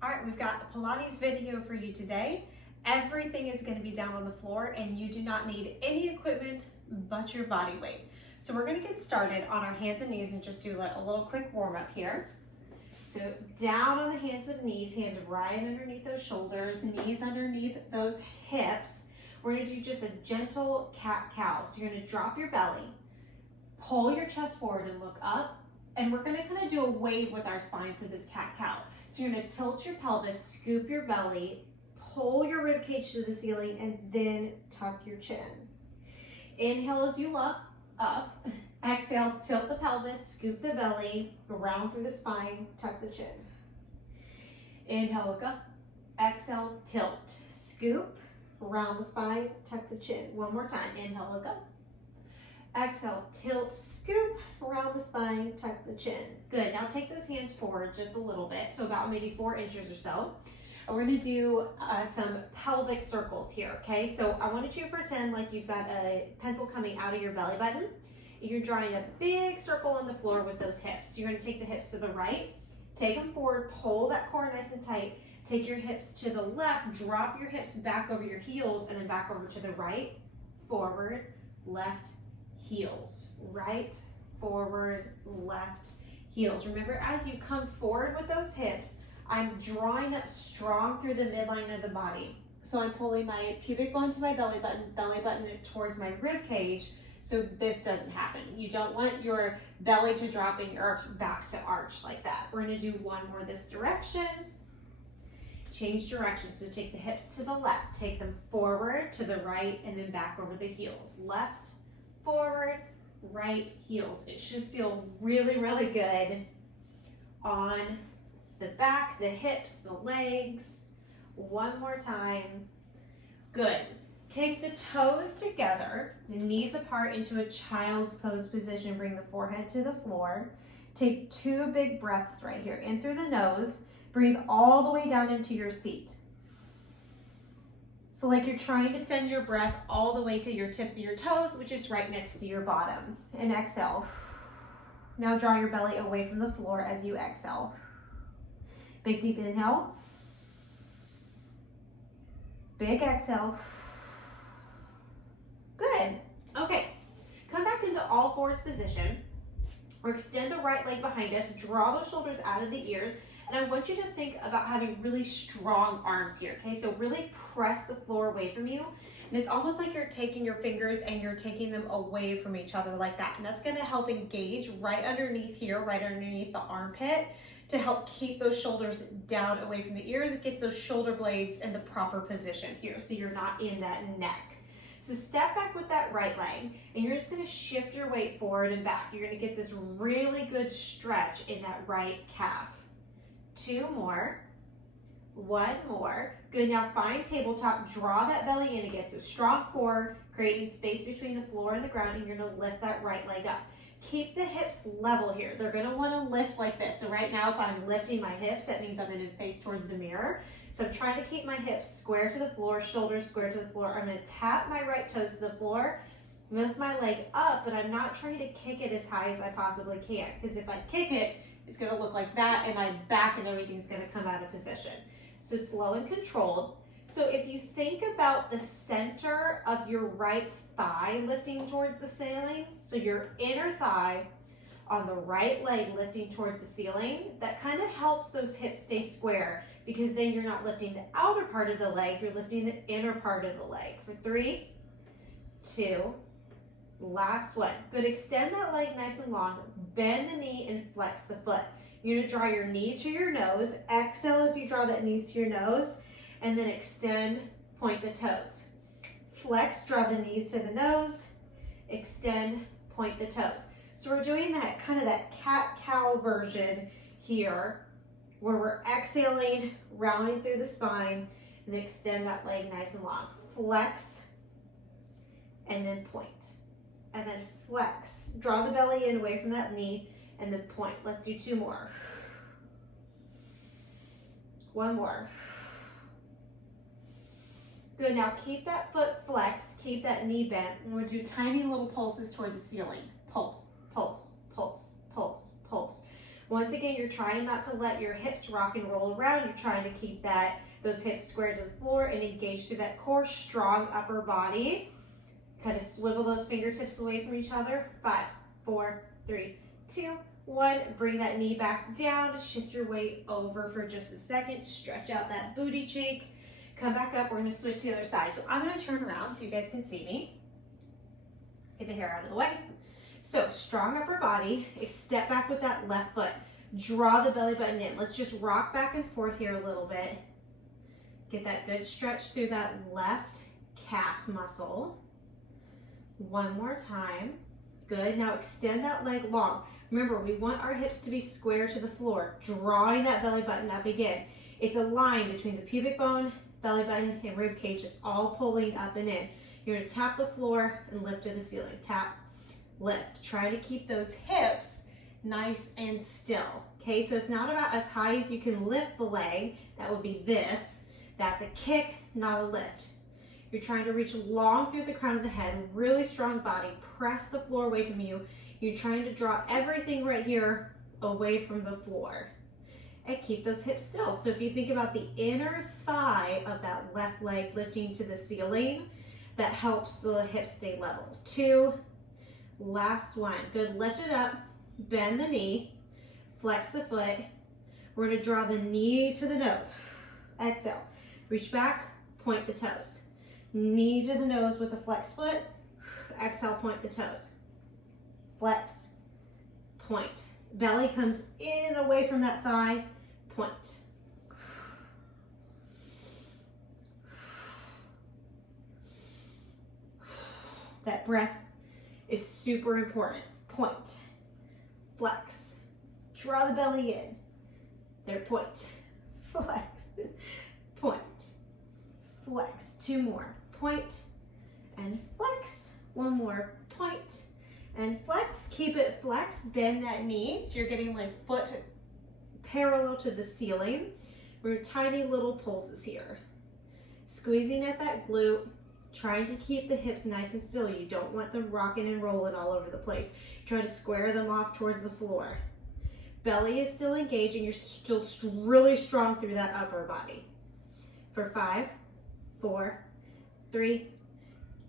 All right, we've got a Pilates video for you today. Everything is going to be down on the floor and you do not need any equipment but your body weight. So we're going to get started on our hands and knees and just do a little quick warm up here. So down on the hands and knees, hands right underneath those shoulders, knees underneath those hips. We're going to do just a gentle cat-cow. So you're going to drop your belly, pull your chest forward and look up, and we're going to kind of do a wave with our spine for this cat-cow. So you're going to tilt your pelvis, scoop your belly, pull your rib cage to the ceiling, and then tuck your chin. Inhale as you look up. Exhale, tilt the pelvis, scoop the belly, round through the spine, tuck the chin. Inhale, look up. Exhale, tilt, scoop, round the spine, tuck the chin. One more time. Inhale, look up. Exhale, tilt, scoop, around the spine, tuck the chin. Good. Now take those hands forward just a little bit, so about maybe 4 inches or so. And we're going to do some pelvic circles here, okay? So I wanted you to pretend like you've got a pencil coming out of your belly button. You're drawing a big circle on the floor with those hips. So you're going to take the hips to the right, take them forward, pull that core nice and tight, take your hips to the left, drop your hips back over your heels, and then back over to the right, forward, left, heels, right, forward, left, heels. Remember, as you come forward with those hips, I'm drawing up strong through the midline of the body. So I'm pulling my pubic bone to my belly button towards my rib cage, so this doesn't happen. You don't want your belly to drop and your back to arch like that. We're gonna do one more this direction. Change direction, so take the hips to the left, take them forward to the right, and then back over the heels. Left, forward, right, heels. It should feel really, really good on the back, the hips, the legs. One more time. Good. Take the toes together, the knees apart into a child's pose position. Bring the forehead to the floor. Take 2 big breaths right here. In through the nose. Breathe all the way down into your seat. So like you're trying to send your breath all the way to your tips of your toes, which is right next to your bottom. And exhale. Now draw your belly away from the floor as you exhale. Big deep inhale. Big exhale. Good. Okay. Come back into all fours position. Or extend the right leg behind us. Draw those shoulders out of the ears. And I want you to think about having really strong arms here, okay? So really press the floor away from you. And it's almost like you're taking your fingers and you're taking them away from each other like that. And that's gonna help engage right underneath here, right underneath the armpit, to help keep those shoulders down away from the ears. It gets those shoulder blades in the proper position here, so you're not in that neck. So step back with that right leg, and you're just gonna shift your weight forward and back. You're gonna get this really good stretch in that right calf. 2 more, 1 more. Good, now find tabletop, draw that belly in again. So strong core, creating space between the floor and the ground, and you're gonna lift that right leg up. Keep the hips level here. They're gonna wanna lift like this. So right now, if I'm lifting my hips, that means I'm gonna face towards the mirror. So I'm trying to keep my hips square to the floor, shoulders square to the floor. I'm gonna tap my right toes to the floor, lift my leg up, but I'm not trying to kick it as high as I possibly can, because if I kick it, it's gonna look like that, and my back and everything's gonna come out of position. So slow and controlled. So if you think about the center of your right thigh lifting towards the ceiling, so your inner thigh on the right leg lifting towards the ceiling, that kind of helps those hips stay square, because then you're not lifting the outer part of the leg, you're lifting the inner part of the leg. For 3, 2, last one. Good, extend that leg nice and long, bend the knee and flex the foot. You're gonna draw your knee to your nose, exhale as you draw that knees to your nose, and then extend, point the toes. Flex, draw the knees to the nose, extend, point the toes. So we're doing that kind of that cat-cow version here, where we're exhaling, rounding through the spine, and extend that leg nice and long. Flex, and then point. And then flex. Draw the belly in away from that knee, and then point. Let's do 2 more. 1 more. Good, now keep that foot flexed, keep that knee bent, and we'll do tiny little pulses toward the ceiling. Pulse, pulse, pulse, pulse, pulse. Once again, you're trying not to let your hips rock and roll around. You're trying to keep those hips square to the floor and engage through that core, strong upper body. Kind of swivel those fingertips away from each other. 5, 4, 3, 2, 1. Bring that knee back down. Shift your weight over for just a second. Stretch out that booty cheek. Come back up. We're going to switch to the other side. So I'm going to turn around so you guys can see me. Get the hair out of the way. So strong upper body. Step back with that left foot. Draw the belly button in. Let's just rock back and forth here a little bit. Get that good stretch through that left calf muscle. One more time. Good. Now extend that leg long. Remember, we want our hips to be square to the floor, drawing that belly button up again. It's a line between the pubic bone, belly button, and rib cage. It's all pulling up and in. You're going to tap the floor and lift to the ceiling. Tap, lift. Try to keep those hips nice and still. Okay, so it's not about as high as you can lift the leg. That would be this. That's a kick, not a lift. You're trying to reach long through the crown of the head, really strong body. Press the floor away from you. You're trying to draw everything right here away from the floor. And keep those hips still. So if you think about the inner thigh of that left leg lifting to the ceiling, that helps the hips stay level. 2, last one. Good, lift it up, bend the knee, flex the foot. We're gonna draw the knee to the nose. Exhale, reach back, point the toes. Knee to the nose with the flex foot. Exhale, point the toes. Flex, point. Belly comes in away from that thigh, point. That breath is super important. Point, flex, draw the belly in. There, point, flex, point, flex. 2 more, point and flex. 1 more, point and flex. Keep it flexed, bend that knee so you're getting like foot parallel to the ceiling. We're tiny little pulses here. Squeezing at that glute, trying to keep the hips nice and still. You don't want them rocking and rolling all over the place. Try to square them off towards the floor. Belly is still engaged and you're still really strong through that upper body. For 5, 4, 3,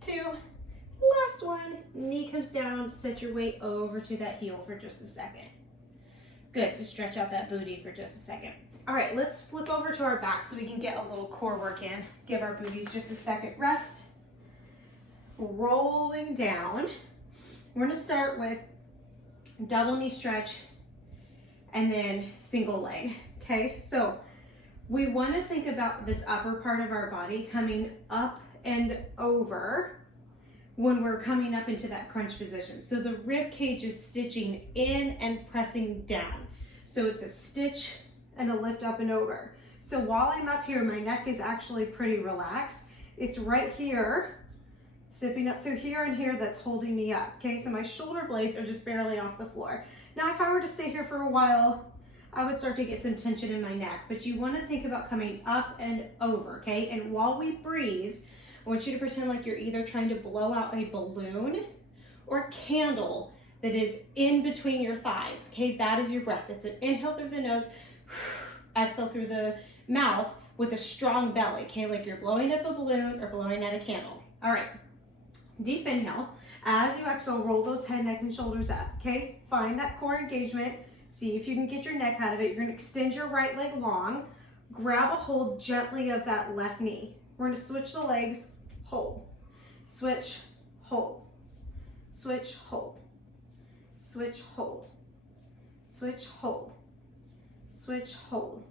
2, last one. Knee comes down, set your weight over to that heel for just a second. Good, so stretch out that booty for just a second. All right, let's flip over to our back so we can get a little core work in. Give our booties just a second rest. Rolling down. We're gonna start with double knee stretch and then single leg, okay? So we wanna think about this upper part of our body coming up and over when we're coming up into that crunch position. So the rib cage is stitching in and pressing down. So it's a stitch and a lift up and over. So while I'm up here, my neck is actually pretty relaxed. It's right here, zipping up through here and here, that's holding me up. Okay, so my shoulder blades are just barely off the floor. Now, if I were to stay here for a while, I would start to get some tension in my neck, but you wanna think about coming up and over, okay? And while we breathe, I want you to pretend like you're either trying to blow out a balloon or a candle that is in between your thighs, okay? That is your breath. It's an inhale through the nose, exhale through the mouth with a strong belly, okay? Like you're blowing up a balloon or blowing out a candle. All right, deep inhale. As you exhale, roll those head, neck, and shoulders up, okay? Find that core engagement. See if you can get your neck out of it. You're gonna extend your right leg long. Grab a hold gently of that left knee. We're gonna switch the legs, hold, switch, hold, switch, hold, switch, hold, switch, hold, switch, hold.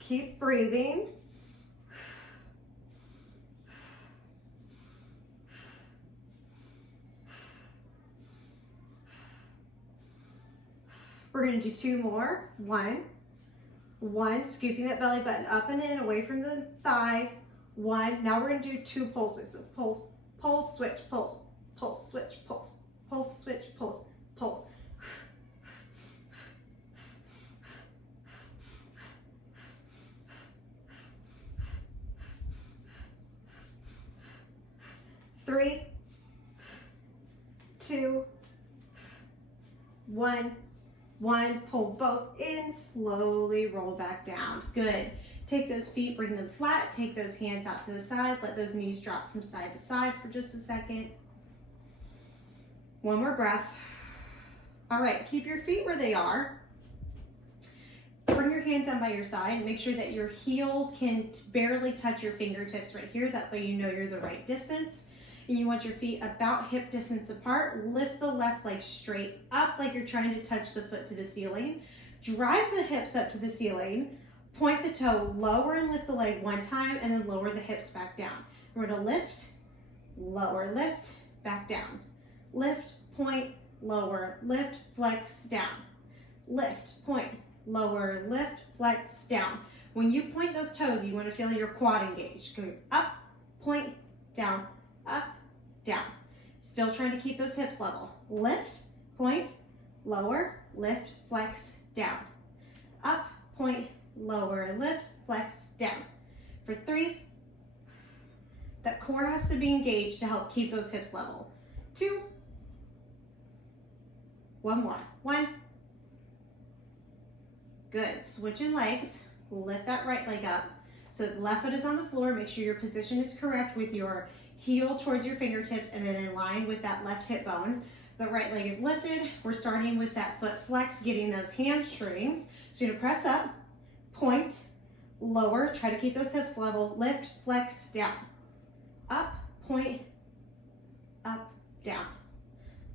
Keep breathing. We're gonna do 2 more. One, scooping that belly button up and in, away from the thigh. 1, now we're gonna do 2 pulses. So pulse, pulse, switch, pulse, pulse, switch, pulse, pulse, switch, pulse, pulse. 3, 2, 1, 1, pull both in, slowly roll back down. Good. Take those feet, bring them flat, take those hands out to the side, let those knees drop from side to side for just a second. One more breath. All right, keep your feet where they are. Bring your hands down by your side. Make sure that your heels can barely touch your fingertips right here. That way you know you're the right distance. And you want your feet about hip distance apart. Lift the left leg straight up like you're trying to touch the foot to the ceiling. Drive the hips up to the ceiling. Point the toe, lower and lift the leg one time, and then lower the hips back down. We're gonna lift, lower, lift, back down. Lift, point, lower, lift, flex, down. Lift, point, lower, lift, flex, down. When you point those toes, you want to feel your quad engaged. Go up, point, down, up, down. Still trying to keep those hips level. Lift, point, lower, lift, flex, down. Up, point, lower, lift, flex, down. For 3, that core has to be engaged to help keep those hips level. 2, 1 more. 1. Good. Switching legs. Lift that right leg up. So the left foot is on the floor. Make sure your position is correct with your heel towards your fingertips and then in line with that left hip bone. The right leg is lifted. We're starting with that foot flex, getting those hamstrings. So you're gonna press up, point, lower, try to keep those hips level, lift, flex, down. Up, point, up, down.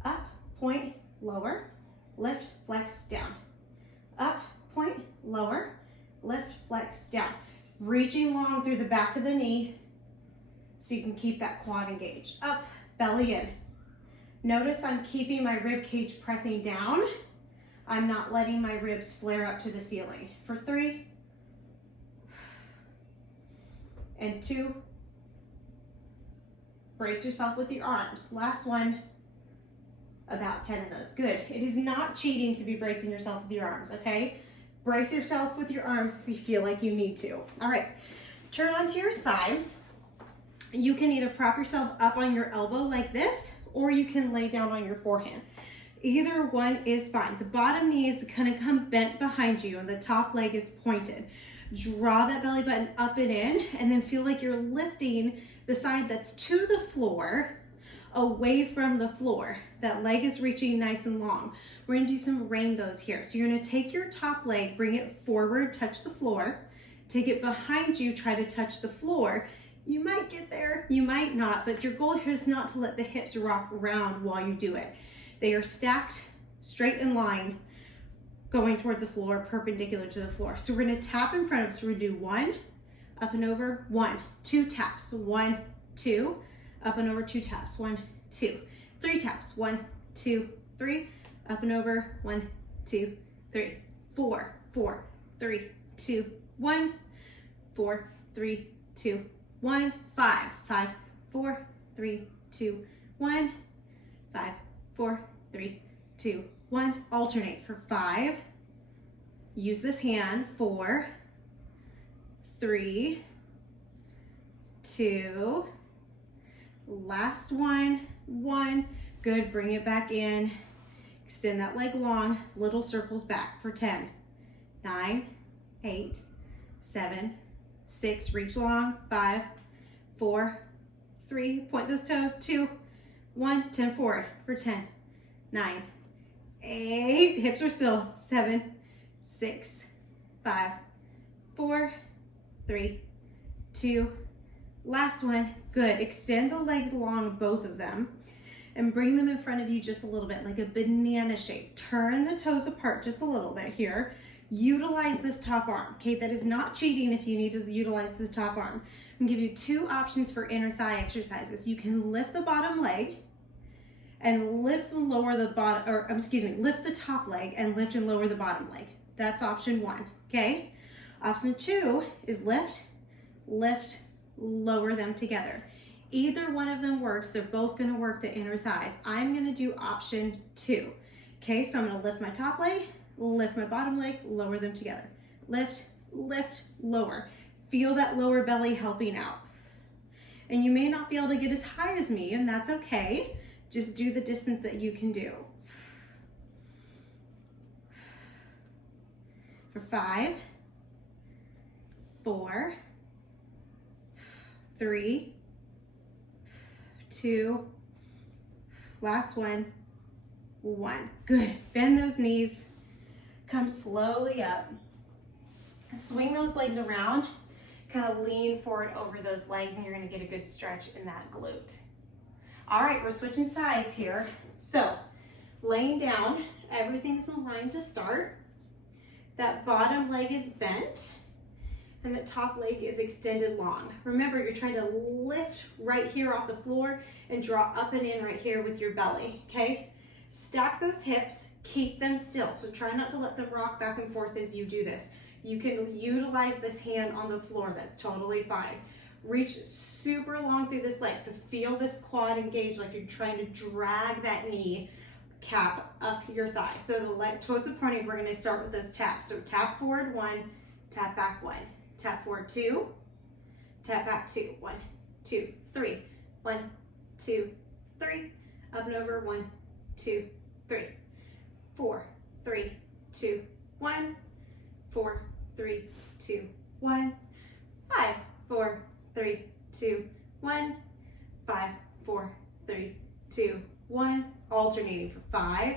Up, point, lower, lift, flex, down. Up, point, lower, lift, flex, down. Reaching long through the back of the knee so you can keep that quad engaged. Up, belly in. Notice I'm keeping my rib cage pressing down. I'm not letting my ribs flare up to the ceiling. For 3, and 2, brace yourself with your arms. Last one, about 10 of those. Good. It is not cheating to be bracing yourself with your arms, okay? Brace yourself with your arms if you feel like you need to. All right, turn onto your side. You can either prop yourself up on your elbow like this, or you can lay down on your forehand. Either one is fine. The bottom knee is gonna come bent behind you and the top leg is pointed. Draw that belly button up and in, and then feel like you're lifting the side that's to the floor away from the floor. That leg is reaching nice and long. We're gonna do some rainbows here. So you're gonna take your top leg, bring it forward, touch the floor, take it behind you, try to touch the floor. You might get there, you might not, but your goal here is not to let the hips rock around while you do it. They are stacked, straight in line, going towards the floor, perpendicular to the floor. So we're gonna tap in front of us. So we're gonna do 1, up and over, 1, 2 taps, 1, 2, up and over, 2 taps, 1, 2, 3 taps, 1, 2, 3, up and over, 1, 2, 3, 4, 4, 3, 2, 1, 4, 3, 2, 1, 5, 5, 4, 3, 2, 1, 5, 4, 3, 2, 1. Alternate for 5. Use this hand. 4, 3, 2. Last one. 1. Good. Bring it back in. Extend that leg long. Little circles back for 10, 9, 8, 7, 6. Reach long. 5, 4, 3. Point those toes. 2, 1. 10 forward for 10, 9, 8. Hips are still. 7, 6, 5, 4, 3, 2. Last one. Good. Extend the legs along, both of them, and bring them in front of you just a little bit, like a banana shape. Turn the toes apart just a little bit here. Utilize this top arm. Okay, that is not cheating if you need to utilize the top arm. I'm gonna give you 2 options for inner thigh exercises. You can lift the bottom leg and lift and lower the bottom, or excuse me, lift the top leg and lift and lower the bottom leg. That's option 1, okay? Option 2 is lift, lift, lower them together. Either one of them works. They're both gonna work the inner thighs. I'm gonna do option 2. Okay, so I'm gonna lift my top leg, lift my bottom leg, lower them together. Lift, lift, lower. Feel that lower belly helping out. And you may not be able to get as high as me, and that's okay. Just do the distance that you can do. for 5, 4, 3, 2, last one, 1. Good. Bend those knees. Come slowly up. Swing those legs around. Kind of lean forward over those legs and you're going to get a good stretch in that glute. All right, we're switching sides here. So laying down, everything's in line to start. That bottom leg is bent and the top leg is extended long. Remember, you're trying to lift right here off the floor and draw up and in right here with your belly, okay? Stack those hips, keep them still. So try not to let them rock back and forth as you do this. You can utilize this hand on the floor, that's totally fine. Reach super long through this leg, so feel this quad engage like you're trying to drag that knee cap up your thigh. So the leg toes are pointing, we're gonna start with those taps. So tap forward 1, tap back 1, tap forward 2, tap back 2, 1, 2, 3, 1, 2, 3, up and over 1, 2, 3, 4, 3, 2, 1, 4, 3, 2, 1, 5, 4, 3, 2, 1, 5, 4, 3, 2, 1. Alternating for 5.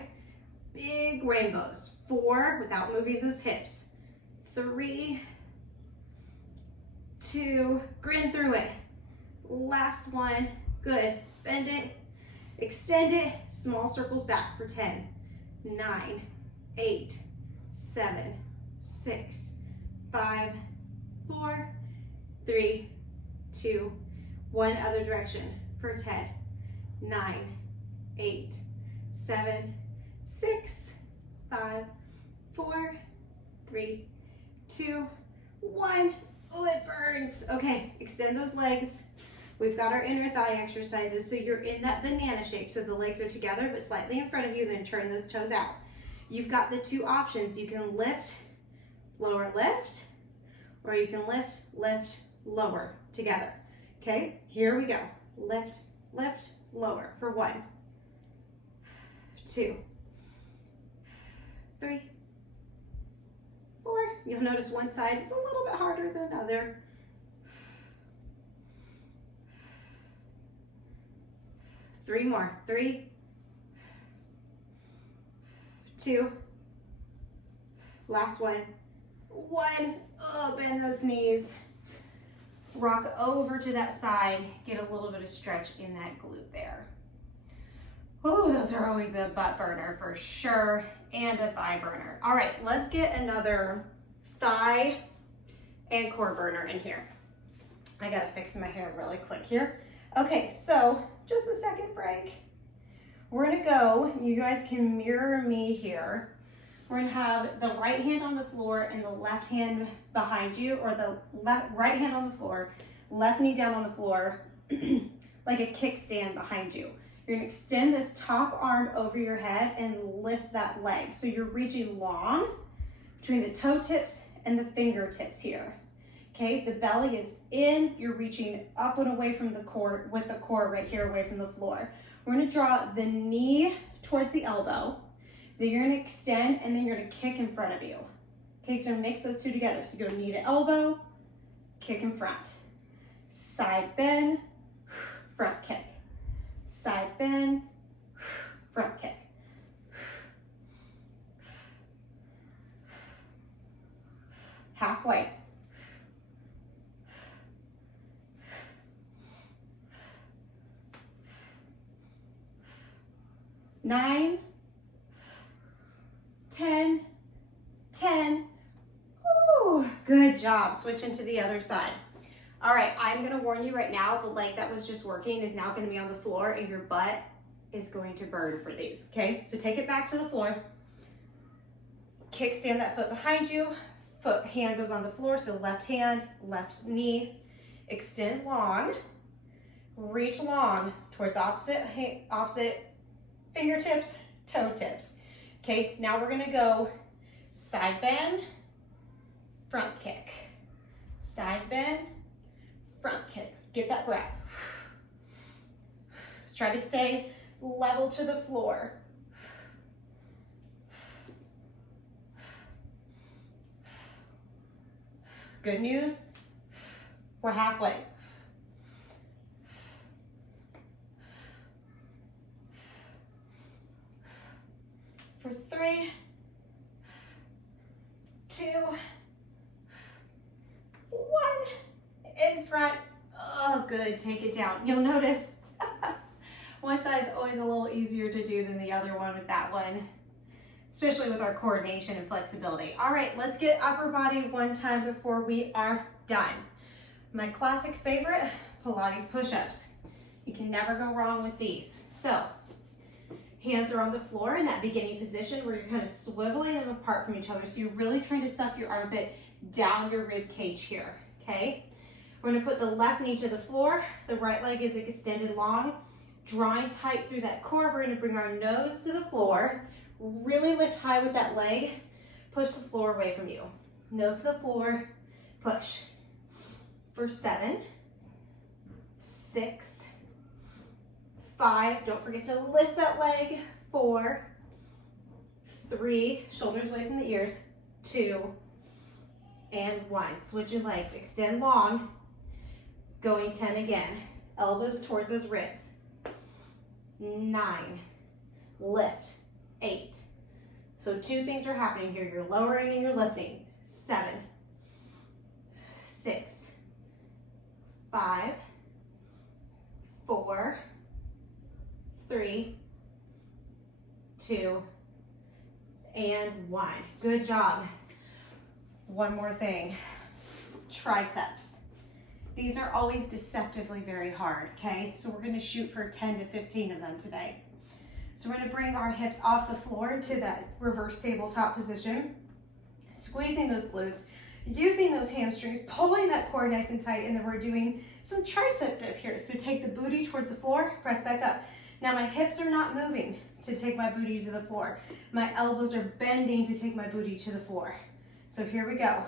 Big rainbows. 4, without moving those hips. 3, 2, grin through it. Last one. Good. Bend it. Extend it. Small circles back for 10, 9, 8, 7, 6, 5, 4, 3, 2, 1. Other direction for 10, 9, 8, 7, 6, 5, 4, 3, 2, 1. Oh, it burns. Okay, extend those legs. We've got our inner thigh exercises. So you're in that banana shape. So the legs are together, but slightly in front of you, then turn those toes out. You've got the 2 options. You can lift, lower, lift, or you can lift, lift, lower together. Okay, here we go. Lift, lift, lower for 1, 2, 3, 4. You'll notice one side is a little bit harder than the other. 3 more. 3, 2, last one. 1. Oh, bend those knees. Rock over to that side. Get a little bit of stretch in that glute there. Oh, those are always a butt burner for sure, and a thigh burner. All right, let's get another thigh and core burner in here. I gotta fix my hair really quick here. Okay, so just a second break. We're gonna go, you guys can mirror me here. We're gonna have the right hand on the floor and the left hand behind you, or the right hand on the floor, left knee down on the floor, like a kickstand behind you. You're gonna extend this top arm over your head and lift that leg. So you're reaching long between the toe tips and the fingertips here. Okay, the belly is in, you're reaching up and away from the core, with the core right here away from the floor. We're gonna draw the knee towards the elbow, then you're gonna extend and then you're gonna kick in front of you. Okay, so mix those 2 together. So go knee to elbow, kick in front. Side bend, front kick. Side bend, front kick. Halfway. Nine, 10, 10. Ooh, good job. Switching to the other side. All right, I'm gonna warn you right now, the leg that was just working is now gonna be on the floor and your butt is going to burn for these, okay? So take it back to the floor. Kickstand that foot behind you. Hand goes on the floor, so left hand, left knee. Extend long. Reach long towards opposite fingertips, toe tips. Okay, now we're gonna go side bend, front kick. Side bend, front kick. Get that breath. Try to stay level to the floor. Good news, we're halfway. For 3, 2, 1, in front. Oh, good, take it down. You'll notice one side's always a little easier to do than the other one with that one, especially with our coordination and flexibility. All right, let's get upper body one time before we are done. My classic favorite, Pilates push-ups. You can never go wrong with these. So, hands are on the floor in that beginning position where you're kind of swiveling them apart from each other. So you're really trying to suck your armpit down your rib cage here, okay? We're gonna put the left knee to the floor. The right leg is extended long, drawing tight through that core. We're gonna bring our nose to the floor. Really lift high with that leg. Push the floor away from you. Nose to the floor, push. For 7, 6, 5, don't forget to lift that leg. 4, 3, shoulders away from the ears. 2, and 1. Switch your legs, extend long. Going 10 again. Elbows towards those ribs. 9, lift. 8. So 2 things are happening here. You're lowering and you're lifting. 7, 6, 5, 4, 3, 2, and 1. Good job. One more thing. Triceps. These are always deceptively very hard, okay? So we're gonna shoot for 10 to 15 of them today. So we're gonna bring our hips off the floor to that reverse tabletop position, squeezing those glutes, using those hamstrings, pulling that core nice and tight, and then we're doing some tricep dip here. So take the booty towards the floor, press back up. Now my hips are not moving to take my booty to the floor. My elbows are bending to take my booty to the floor. So here we go.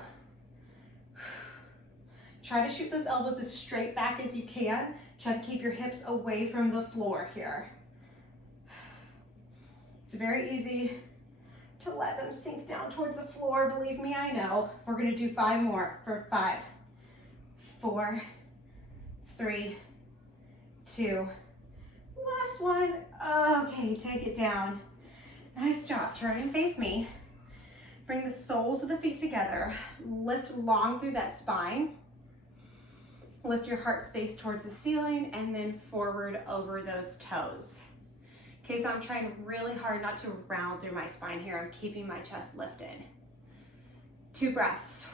Try to shoot those elbows as straight back as you can. Try to keep your hips away from the floor here. It's very easy to let them sink down towards the floor. Believe me, I know. We're gonna do 5 more for 5, 4, 3, 2, last one. Okay, take it down. Nice job. Turn and face me. Bring the soles of the feet together. Lift long through that spine. Lift your heart space towards the ceiling and then forward over those toes. Okay, so I'm trying really hard not to round through my spine here. I'm keeping my chest lifted. 2 breaths.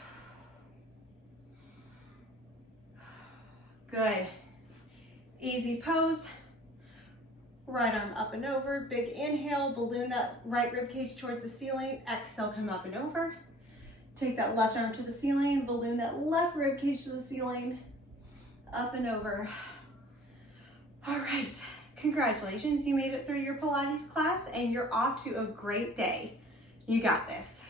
Good. Easy pose. Right arm up and over. Big inhale, balloon that right rib cage towards the ceiling. Exhale, come up and over. Take that left arm to the ceiling, balloon that left rib cage to the ceiling. Up and over. All right. Congratulations, you made it through your Pilates class and you're off to a great day. You got this.